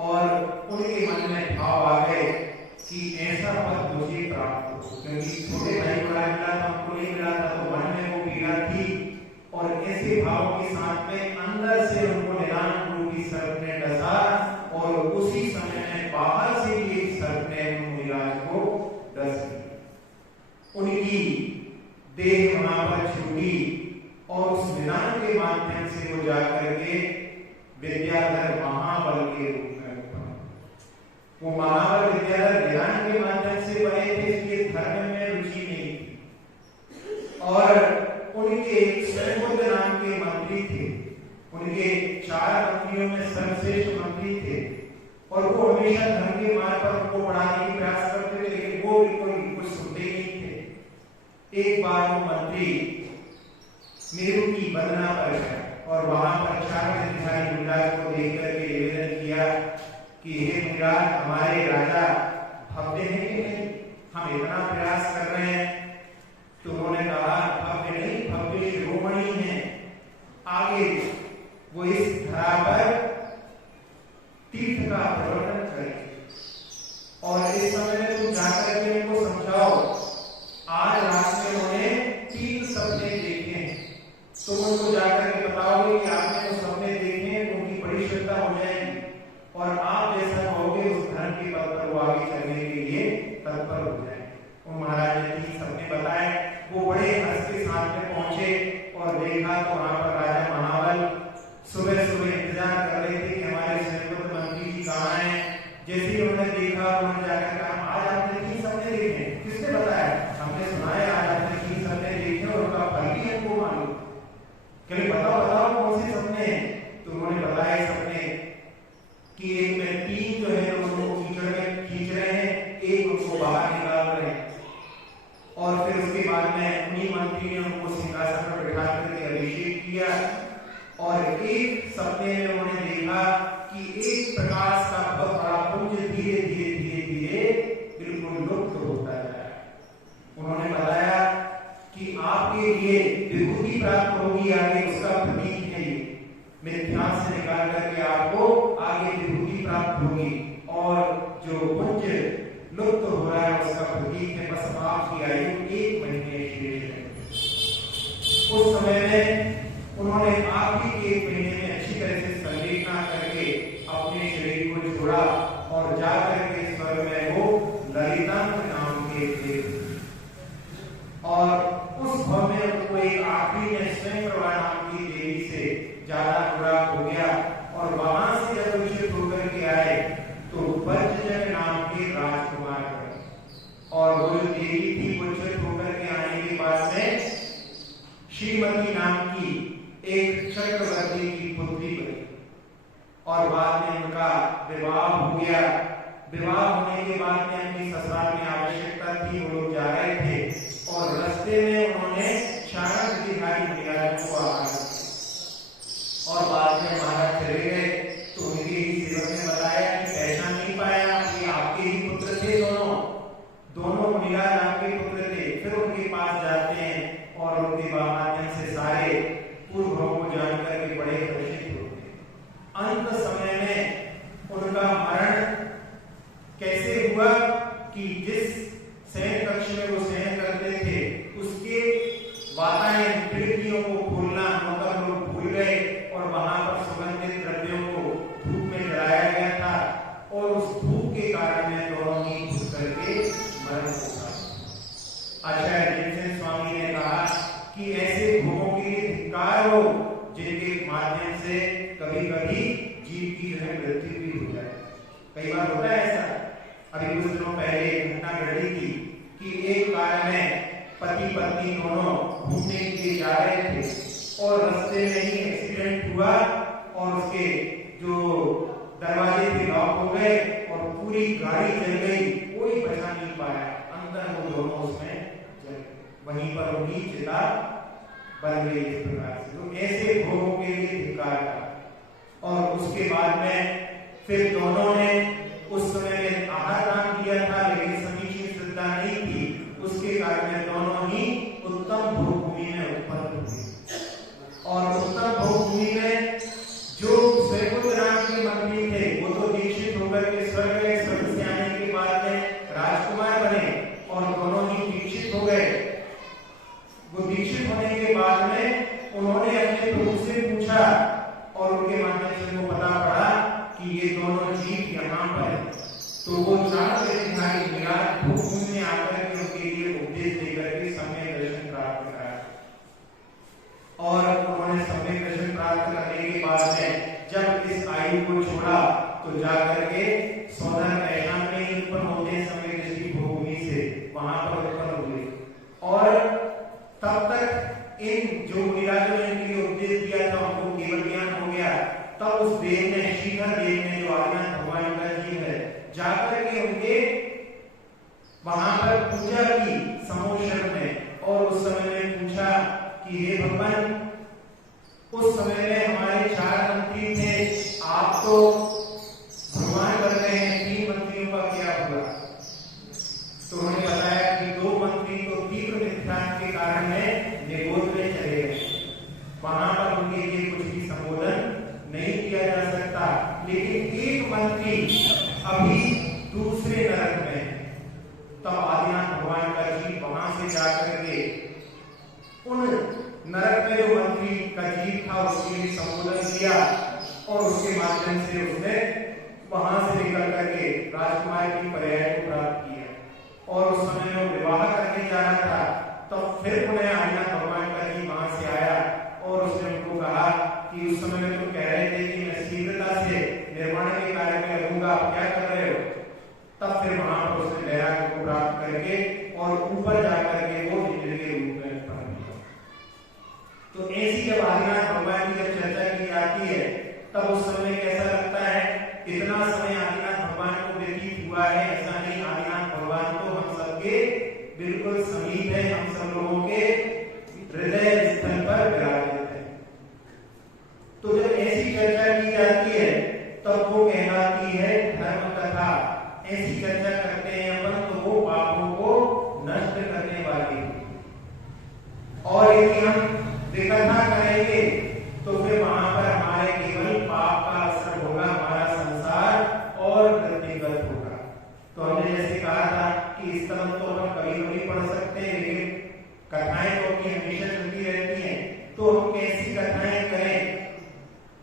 और उनके मन में भाव आ गए कि ऐसा पद मुझे प्राप्त हो, क्योंकि छोटे भाई को मिला था, हमको नहीं मिला था, तो मन में वो पीड़ा थी। और ऐसे भाव के साथ में अंदर से उनको निदान रूपी सर्प ने डसा और उसी समय में बाहर से भी एक सर्प ने मुनिराज को डस दिया। उनकी देह वहां पर छूटी और उस निदान के माध्यम से वो जाकर के विद्याधर महाबल के रूप में बने। वो महाबल विद्याधर निदान के माध्यम से बने थे, इसलिए धर्म में रुचि नहीं थी। और उनके स्वयंबुद्ध नाम के मंत्री थे, उनके 4 मंत्रियों में सर्वश्रेष्ठ मंत्री थे और वो हमेशा धर्म के मार्ग पर उनको बढ़ाने की प्रयास करते थे, लेकिन वो बिल्कुल कुछ सुनते ही नहीं थे। एक बार वो मंत्री मेरू की वंदना पर गए और वहां पर 4 अधिकारी मुनिराज को देख करके निवेदन किया कि हे मुनिराज, हमारे राजा भव्य हैं कि नहीं? हम इतना प्रयास कर रहे हैं। तो उन्होंने कहा भव्य नहीं, भव्य शिरोमणि है। आगे वो इस धरा पर तीर्थ का प्रवर्तन करें और इस समय में तुम जाकर के उनको समझाओ। आज रात में उन्होंने 3 सपने देखे हैं, तुम उनको जाकर के बताओगे कि आपने वो सपने देखे हैं, उनकी बड़ी श्रद्धा हो जाएगी और आप जैसा कहोगे उस धर्म के पद पर वो आगे चलने के लिए तत्पर हो जाए। वो महाराज ने 3 सपने बताए। वो बड़े हर्ष के साथ में पहुंचे और देखा तो वहां पर राजा महाबल सुबह सुबह इंतजार कर रहे थे कि हमारे सेनापति मंत्री जी कहाँ हैं। जैसे ही उन्होंने देखा, उन्होंने जाकर कहा आज आपने 3 सपने देखे। किसने बताया? हमने सुना है आज आपने 3 सपने देखे और उनका फल भी हमको मालूम। कहीं बताओ बताओ कौन से सपने हैं? तो उन्होंने बताया सपने कि एक में 3 जो है उनको कीचड़ में खींच रहे हैं, एक उनको बाहर निकाल रहे हैं और फिर उसके बाद में उन्हीं मंत्री ने उनको सिंहासन पर बैठा करके अभिषेक किया। और एक सपने में उन्होंने देखा कि एक प्रकाश का बहुत बड़ा पुंज धीरे धीरे धीरे धीरे बिल्कुल लुप्त होता जा रहा है। उन्होंने बताया कि आपके लिए विभूति प्राप्त होगी आगे, उसका प्रतीक है ये। मेरे ध्यान से निकाल करके आपको आगे विभूति प्राप्त होगी और जो पुंज लुप्त हो रहा है उसका प्रतीक है। बस आपकी आयु 1 महीने शेष है। उस समय में उन्होंने आखिरी के 1 महीने में अच्छी तरह से संलेखना करके अपने शरीर को छोड़ा और जाकर के स्वर्ग में वो ललितांक नाम के थे और उस भव में उनको एक आखिरी में स्वयं प्रभा नाम की देवी से ज्यादा जुड़ाव हो गया और वहां से जब विचलित होकर के आए तो वज्रजन नाम के राजकुमार बने और वो जो देवी थी वो विचलित होकर के आने के बाद में श्रीमती नाम की एक चक्रवर्ती की पुत्री बनी और बाद में उनका विवाह हो गया। विवाह होने के बाद में अपनी ससुराल में आवश्यकता थी, वो लोग जा रहे थे और रास्ते में उन्होंने 4 अधिकारी मुनिराजों को आवाज दी और बाद में महाराज चले गए तो उनके ही सेवक ने बताया कि पहचान नहीं पाया कि आपके ही पुत्र थे। दोनों मुनिराज आपके पुत्र थे। फिर उनके पास जाते हैं और उनके माध्यम से सारे पूर्व को जानकर के बड़े हर्षित होते हैं। अंत समय में उनका मरण कैसे हुआ कि जिस शयन कक्ष में वो शयन करते थे उसके वातायन खिड़कियों को खोलना मतलब लोग भूल गए और वहां पर सुगंधित द्रव्यों को धूप में जलाया गया था और उस धूप के कारण में दोनों ही घुस करके मरण होगा। आचार्य भीमसेन स्वामी ने कहा कि ऐसे भोगों के लिए धिक्कार हो जिनके माध्यम से कभी कभी जीव की जो है मृत्यु भी हो जाए। कई बार होता है ऐसा। अभी कुछ दिनों पहले एक घटना घटी थी कि एक कार में पति पत्नी दोनों घूमने के लिए जा रहे थे और रास्ते में ही एक्सीडेंट हुआ और उसके जो दरवाजे थे लॉक हो गए और पूरी गाड़ी चल गई, कोई बचा नहीं पाया। अंदर वो दोनों उसमें जल गए, वहीं पर उनकी चिता बन गई। इस प्रकार से तो ऐसे भोगों के लिए धिक्कार था। और उसके बाद में फिर दोनों ने उस समय में आहार दान किया था लेकिन समीचीन श्रद्धा नहीं थी। उसके कारण में दोनों ही उत्तम भोगभूमि में उत्पन्न हुए और उत्तम भोगभूमि में जो स्वयंभू नाम के मंत्री थे वो तो दीक्षित होकर के स्वर्ग गए। स्वर्ग से आने के बाद में राजकुमार बने और दोनों ही दीक्षित हो गए। वो दीक्षित होने के बाद में उन्होंने अपने प्रभु से पूछा और उनके माध्यम से वो पता पड़ा कि ये दोनों जीव यहाँ पर है। तो वो 4 अधिकारी विराट भूमि में आकर के उनके लिए उपदेश देकर के सम्यक दर्शन प्राप्त कराया और उन्होंने सम्यक दर्शन प्राप्त करने के बाद में जब इस आयु को छोड़ा तो जाकर के सौधन ऐसा में ही उत्पन्न होते हैं सम्यक दृष्टि भूमि से वहां पर उत्पन्न हुए और तब तक इन जो मुनिराजों ने इनके लिए उपदेश दिया था उनको केवल ज्ञान हो गया। तब उस देव ने, श्रीधर देव ने, जो आदिनाथ भगवान का जीव है, जाकर के उनके वहां पर पूजा की समोशर में, और उस समय में पूछा कि हे भगवान, उस समय में हमारे 4 मंत्री थे, आप तो भगवान बन रहे हैं, 3 मंत्रियों का क्या हुआ? तो उन्होंने बताया कि 2 मंत्री तो तीव्र मिथ्यात्व के कारण में निगोद में चले गए, वहां पर उनके लिए कुछ भी संबोधन नहीं किया जा सकता, लेकिन 1 मंत्री अभी दूसरे नरक में। तब आदिनाथ भगवान का जीव वहां से जाकर के उन नरक में जो मंत्री का जीव था उसके लिए संबोधन किया, और उसके माध्यम से उसने वहां से निकल करके राजकुमार की पर्याय को प्राप्त किया। और उस समय वो विवाह करने जा रहा था, तब फिर पुनः आदिनाथ भगवान का जीव वहां से आया, और उसने उनको कहा कि उस समय में तुम कह रहे थे कि मैं शीघ्रता से निर्माण के कार्य में लगूंगा, आप क्या कर रहे हो? तब फिर वहां पर उसने वैराग्य को प्राप्त करके और ऊपर जाकर के वो इंद्र के रूप में पहुंच गया। तो ऐसी जब आदिनाथ भगवान की जब चर्चा की जाती है, तब उस समय कैसा लगता है? इतना समय आदिनाथ भगवान को व्यतीत हुआ है, ऐसा नहीं, आदिनाथ भगवान तो हम सबके बिल्कुल समीप है, हम सब लोगों के हृदय स्थल पर विराजित है। तो जब ऐसी चर्चा की जाती है, तब वो कहलाती है धर्म कथा। ऐसी चर्चा करते हैं अपन तो वो पापों को नष्ट करने वाली। और यदि हम विकथा करेंगे तो फिर वहां पर हमारे केवल पाप का असर होगा, हमारा संसार और वृद्धिगत होगा। तो हमने जैसे कहा था कि इस तरह तो हम कभी कभी पढ़ सकते हैं, लेकिन कथाएं तो अपनी हमेशा चलती रहती हैं। तो हम कैसी कथाएं करें,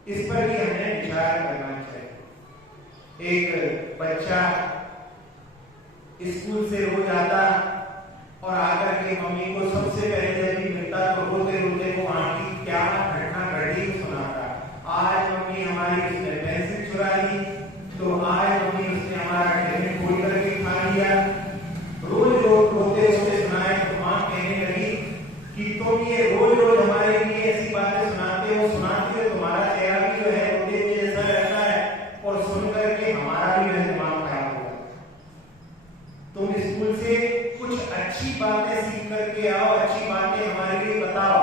इस पर भी हमें विचार करना चाहिए। एक बच्चा स्कूल से रोज आता और आकर के मम्मी को सबसे पहले जब भी मिलता तो रोते रोते को वहां की क्या घटना घटी सुनाता। आज मम्मी हमारी उसने पेंसिल चुरा ली, तो आज मम्मी उसने हमारा टिफिन खोल करके खा लिया। रोज रोज रोते रोते सुनाए तो माँ कहने लगी कि तुम ये रोज रोज हमारे लिए ऐसी बातें सुनाते हो, तुम्हारा चेहरा भी जो है रोते हुए जैसा रहता है, और सुन करके हमारा भी दिमाग खराब होगा। तुम स्कूल से कुछ अच्छी बातें सीख करके आओ, अच्छी बातें हमारे लिए बताओ,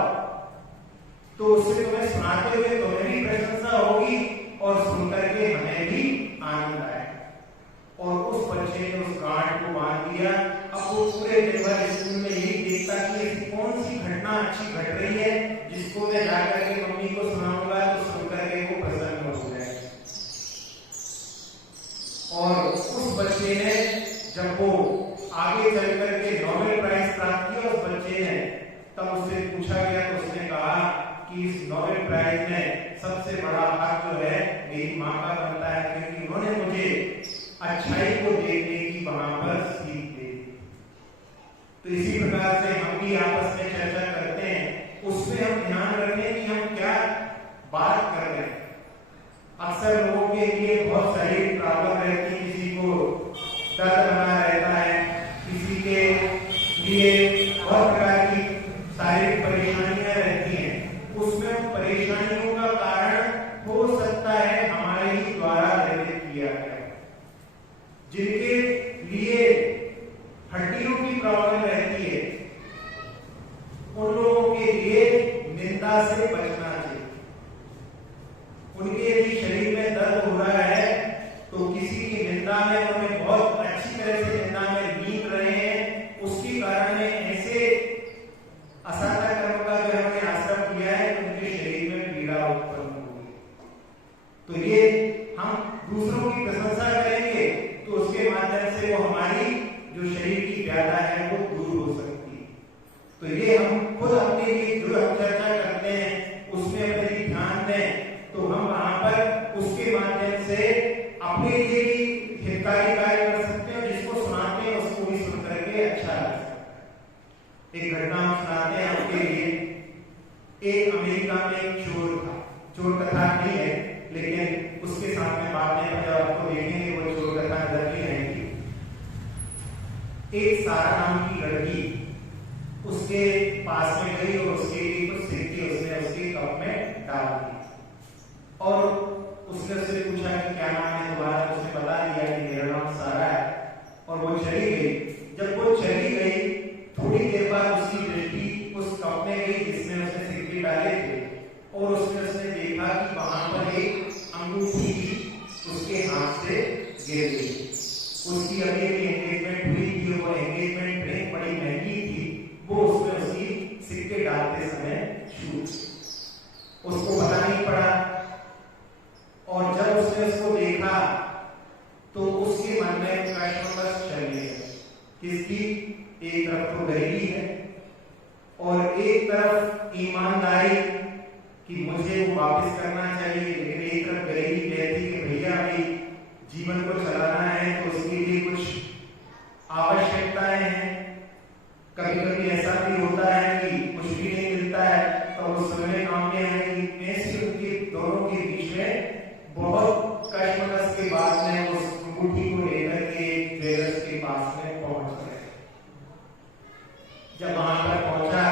तो उससे तुम्हें सुनाते हुए तुम्हें भी प्रशंसा होगी और सुन करके हमें भी आनंद आएगा। और उस बच्चे ने उस गांठ को बांध दिया। अब वो पूरे दिन भर स्कूल में यही देखता कि ऐसी कौन सी घटना अच्छी घट रही है जिसको मैं जाकर के मम्मी को सुनाऊंगा तो सुन करके वो प्रसन्न हो जाए। और उस बच्चे ने जब वो आगे चल करके नोबेल प्राइज प्राप्त किया उस बच्चे ने, तब उससे पूछा गया तो उसने कहा कि इस नोबेल प्राइज में सबसे बड़ा हक जो है मेरी माँ का बनता है, क्योंकि उन्होंने मुझे अच्छाई को देखने की वहां पर सीख दी। तो इसी प्रकार से हम भी आपस में चर्चा करते हैं, उसमें हम ध्यान रखें कि हम क्या बात कर रहे हैं। अक्सर लोगों के लिए बहुत सारी प्रॉब्लम रहती है, किसी को दर्द बना रहता है, किसी के लिए बहुत प्रकार की शारीरिक परेशानियां रहती हैं। उसमें परेशानियों का कारण हो सकता है हमारे ही द्वारा निर्मित किया गया। जिनके लिए हड्डियों की प्रॉब्लम रहती है, उन लोगों के लिए निंदा से बचना चाहिए। उनके यदि शरीर में दर्द हो रहा है तो किसी की निंदा में उन्हें बहुत अच्छी तरह से निंदा में लीन रहे हैं, उसके कारण ऐसे असाध्य कर्म का जो हमने आश्रम किया है तो उनके शरीर में पीड़ा उत्पन्न होगी। तो ये हम दूसरों की प्रशंसा करेंगे तो उसके माध्यम से वो हमारी जो शरीर की व्याधा है वो दूर हो सकती है। तो ये हम खुद अपने लिए जो हम चर्चा करते हैं उसमें अपने ध्यान दें, तो हम वहां पर उसके माध्यम से अपने लिए भी हितकारी कार्य कर सकते हैं, जिसको सुनाते हैं उसको भी सुन करके अच्छा लगता है। एक घटना हम सुनाते हैं आपके लिए। एक अमेरिका में एक चोर था, चोर कथा नहीं है लेकिन उसके साथ में बातें जब आपको देखेंगे वो चोर कथा नजर नहीं आएगी। एक सारा नाम की लड़की उसके पास में गई और उसके लिए कुछ सिक्के उसने उसके कप में डाल दी, और वो चली गई। जब वो चली गई थोड़ी देर बाद उसकी दृष्टि उस कप में गई जिसमें उसने सिक्के डाले थे, और उसने देखा कि वहां पर एक अंगूठी उसके हाथ से गिर गई। उसकी अभी अभी एंगेजमेंट हुई थी, वो एंगेजमेंट रिंग बड़ी महंगी थी, वो उसमें उसकी सिक्के डालते समय छूट, उसको पता नहीं पड़ा। और जब उसने उसको देखा तो उसके मन में कश्मकश चल गई। किसकी? एक तरफ तो गरीबी है और एक तरफ ईमानदारी कि मुझे वो वापस करना चाहिए, लेकिन एक तरफ गरीबी कहती कि भैया अभी जीवन को चलाना है तो उसके लिए कुछ आवश्यकताएं हैं। कभी कभी ऐसा भी होता है कि कुछ भी नहीं मिलता है तो उस समय काम में है कि ऐसे उनके दोनों के बीच में बहुत कश्मकश के बाद में उस अंगूठी को लेकर के ज्वेलर्स के पास में पहुंच गए। जब वहां पर पहुंचा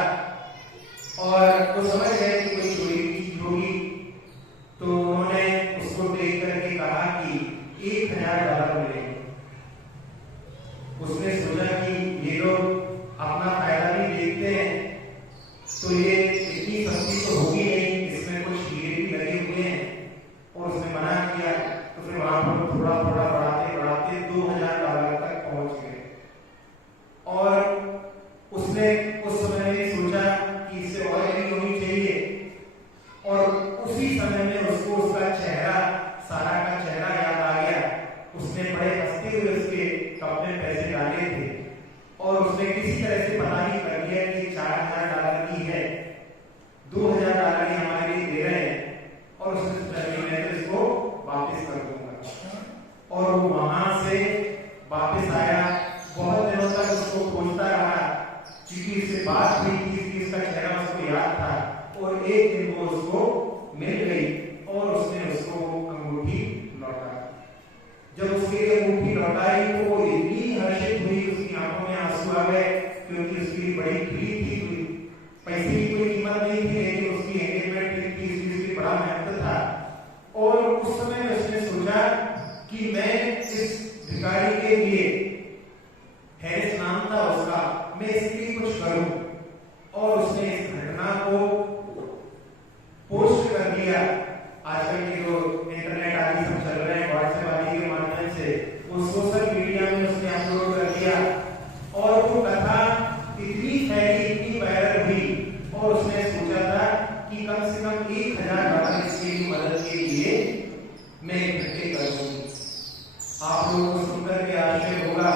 और वो समझ गए कि कोई चोरी की चीज होगी, तो उन्होंने उसको देख करके कहा कि $1000 मिलेंगे। उसने सोचा कि ये लोग अपना फायदा भी देखते हैं, तो ये इतनी सस्ती तो होगी नहीं, इसमें कुछ हीरे भी लगे हुए हैं, और उसने मना किया। तो फिर वहां पर थोड़ा थोड़ा बढ़ाते बढ़ाते $2000 तक पहुंच गए। और उसने उस समय में सोचा कि इससे और भी होनी चाहिए, और उसी समय में उसको उसका चेहरा, सारा का चेहरा याद आ गया। उसने बड़े हंसते हुए उसके कप में पैसे डाले थे, और उसने किसी तरह से पता नहीं कर दिया कि $4000 की है, $2000 हमारे लिए दे रहे हैं, और उसने सोचा मैं तो इसको वापस कर दूंगा। और वो वहां से वापस आया। बहुत दिनों तक उसको खोजता रहा, क्योंकि उससे बात हुई थी, उसका चेहरा उसको याद था, और एक दिन वो उसको मिल गई और उसने उसको अंगूठी लौटाई। जब उसके अंगूठी लौटाई तो वो इतनी हर्षित हुई, उसकी आंखों में आंसू आ गए, क्योंकि उसकी बड़ी प्रीति थी। पैसे की कोई कीमत नहीं थी, लेकिन उसकी एंगेजमेंट थी, इसलिए बड़ा महत्व था। और उस समय उसने सोचा कि मैं इस भिखारी के लिए, हैरिस नाम था उसका, मैं इसके लिए कुछ करूं। और उसने इस घटना को पोस्ट कर दिया। आजकल के जो इंटरनेट आदि सब चल रहे हैं, व्हाट्सएप आदि के माध्यम से, वो सोशल मीडिया में उसने अपलोड कर दिया, और वो कथा इतनी फैली, इतनी वायरल हुई, और उसने सोचा था कि कम से कम $1000 इसकी मदद के लिए मैं इकट्ठे करूंगी। आप लोगों को सुनकर के आश्चर्य होगा,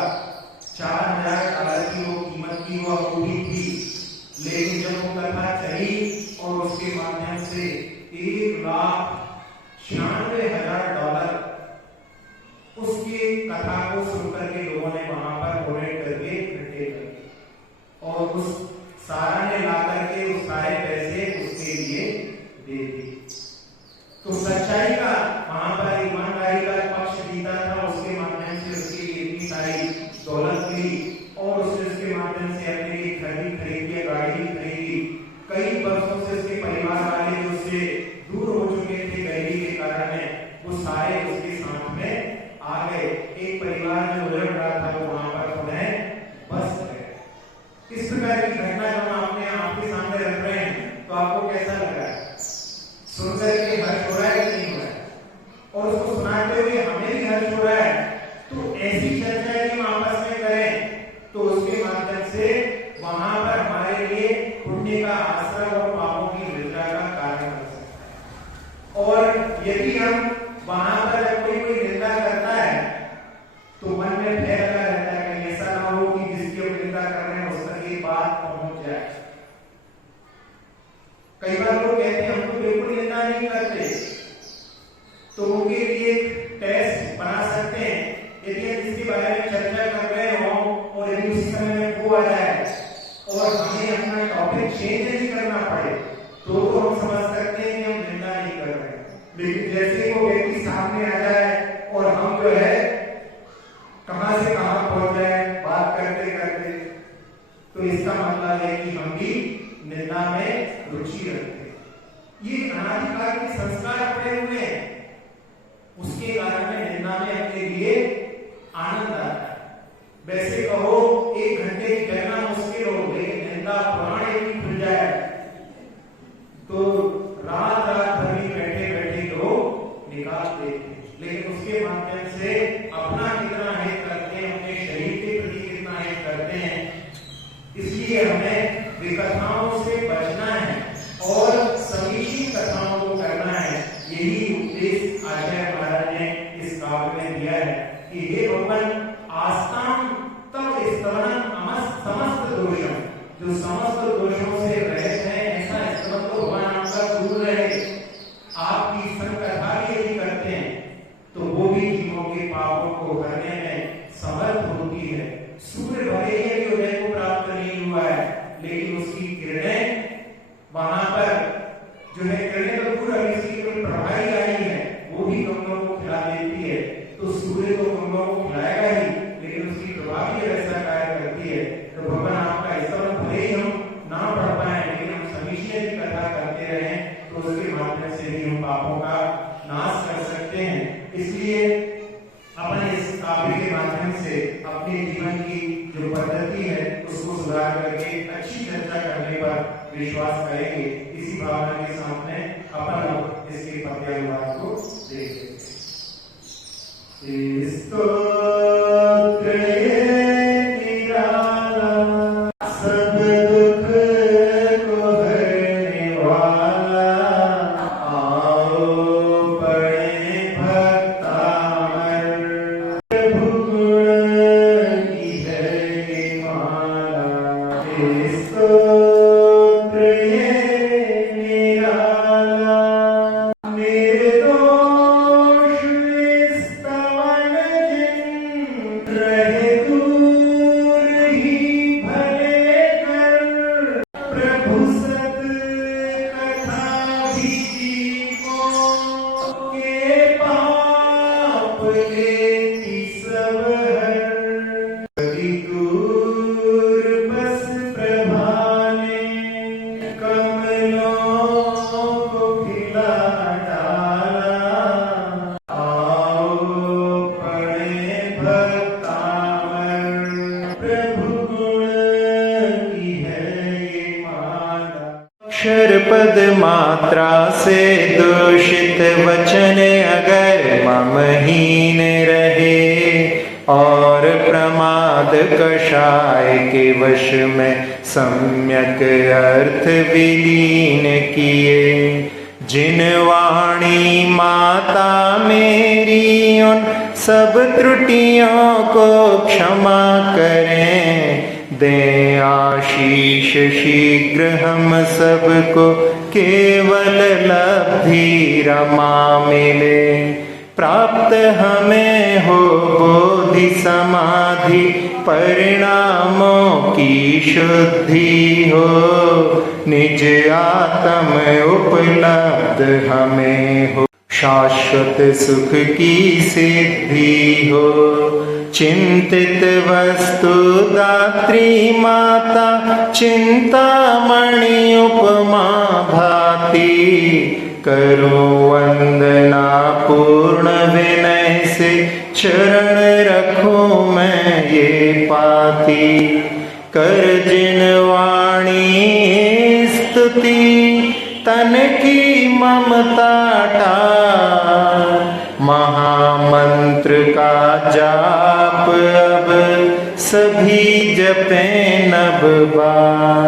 $4000 की वो कीमत की वो अंगूठी थी, लेकिन जब वो कथा चली और उसके माध्यम से $1,96,000 उसकी कथा को सुनकर के लोगों ने वहां पर डोनेट करके इकट्ठे कर दिए, और उस सारा ने ला करके उस सारे पैसे उसके लिए दे दिए। तो सच्चाई का वहां पर ईमानदारी का पक्ष जीता था, उसके माध्यम से उसकी इतनी सारी दौलत मिली, और उसने उसके माध्यम से अपने लिए घर भी खरीद लिया, गाड़ी भी खरीदी। कई वर्षों से उसके परिवार वाले जो उससे दूर हो चुके थे गरीबी के कारण, वो सारे उसके साथ में आ गए। एक परिवार जो उलझ रहा था वो वहां पर पुनः बस गए। इस प्रकार की घटना जब हम अपने आपके सामने रख रहे हैं तो आपको कैसा लग रहा है? सुनकर के हर्ष हो रहा है कि नहीं हो रहा है? और उसको सुनाते हुए हमें भी हर्ष हो रहा है। तो ऐसी चर्चाएं हम आपस में करें तो उसके माध्यम से वहां पर हमारे लिए पुण्य का आश्रय और पापों की वृद्धा का कारण बन सकता है। और यदि हम वहां पर जब कोई निंदा करता है तो मन में भय लगा रहता है कि ऐसा ना हो कि जिसकी हम निंदा कर रहे हैं उस तक ये बात पहुंच जाए। कई बार लोग कहते हैं हम तो बिल्कुल निंदा नहीं करते, तो उनके लिए टेस्ट बना सकते हैं। यदि हम इसके बारे में चर्चा कर रहे हो और यदि उस समय में वो आ जाए और हमें अपना टॉपिक चेंज नहीं करना पड़े तो हम समझ सकते हैं कि हम निंदा नहीं कर रहे हैं। लेकिन जैसे वो व्यक्ति सामने आ जाए और हम जो है कहां से कहां पहुंच जाए बात करते करते, तो इसका मतलब है कि हम भी निंदा में रुचि रखते हैं। ये अनादिकाल के संस्कार पड़े हुए हैं, उसके कारण में निंदा में अपने लिए आनंद आता है। वैसे लाभ देते हैं, लेकिन उसके माध्यम से अपना कितना हित करते हैं, अपने शरीर के प्रति कितना हित करते हैं। इसलिए हमें विकथाओं से बचना है और समीचीन कथाओं को करना है। यही उपदेश आचार्य महाराज ने इस काव्य में दिया है कि हे भगवान, आस्ताम तब स्तवनम समस्त दोषम, जो समस्त दोषों से रहित है ऐसा स्तवन तो भगवान आपका दूर रहे। आपकी संकथा भी यदि करते हैं तो वो भी जीवों के पापों को हरने में समर्थ होती है। सूर्य भले ही उदय को प्राप्त नहीं हुआ है, लेकिन उसकी किरणें वहां पर जो है, किरणें तो पूरा इसकी कोई प्रभावी आई है, वो भी कमलों को खिला देती है। तो सूर्य तो कमलों को खिलाएगा ही, लेकिन उसकी प्रभावी ऐसा कार्य करती है। तो भगवान आपका ऐसा भले ही हम ना पढ़ पाए, लेकिन हम समीचीन की कथा करते रहें तो उसके माध्यम से ही हम पापों का नाश कर सकते हैं। इसलिए अपन इस काव्य के माध्यम से अपने जीवन की जो पद्धति है उसको सुधार करके अच्छी चर्चा करने पर विश्वास करेंगे। इसी भावना के साथ में अपन इसके पद्यानुवाद को देखेंगे। अक्षर पद मात्रा से दूषित वचन अगर ममहीन रहे और प्रमाद कषाय के वश में सम्यक अर्थ विलीन किए। जिन वाणी माता मेरी उन सब त्रुटियों को क्षमा करें। दे आशीष शीघ्र हम सबको केवल लब्धि रमा मिले। प्राप्त हमें हो बोधि समाधि परिणामों की शुद्धि हो। निज आत्म उपलब्ध हमें हो। शाश्वत सुख की सिद्धि हो। चिंतित वस्तु दात्री माता चिंतामणि उपमा भाती। करो वंदना पूर्ण विनय से चरण रखूं मैं ये पाती। कर जिन वाणी स्तुति तन की ममता टार। महामंत्र का जाप अब सभी जपें नभ बार।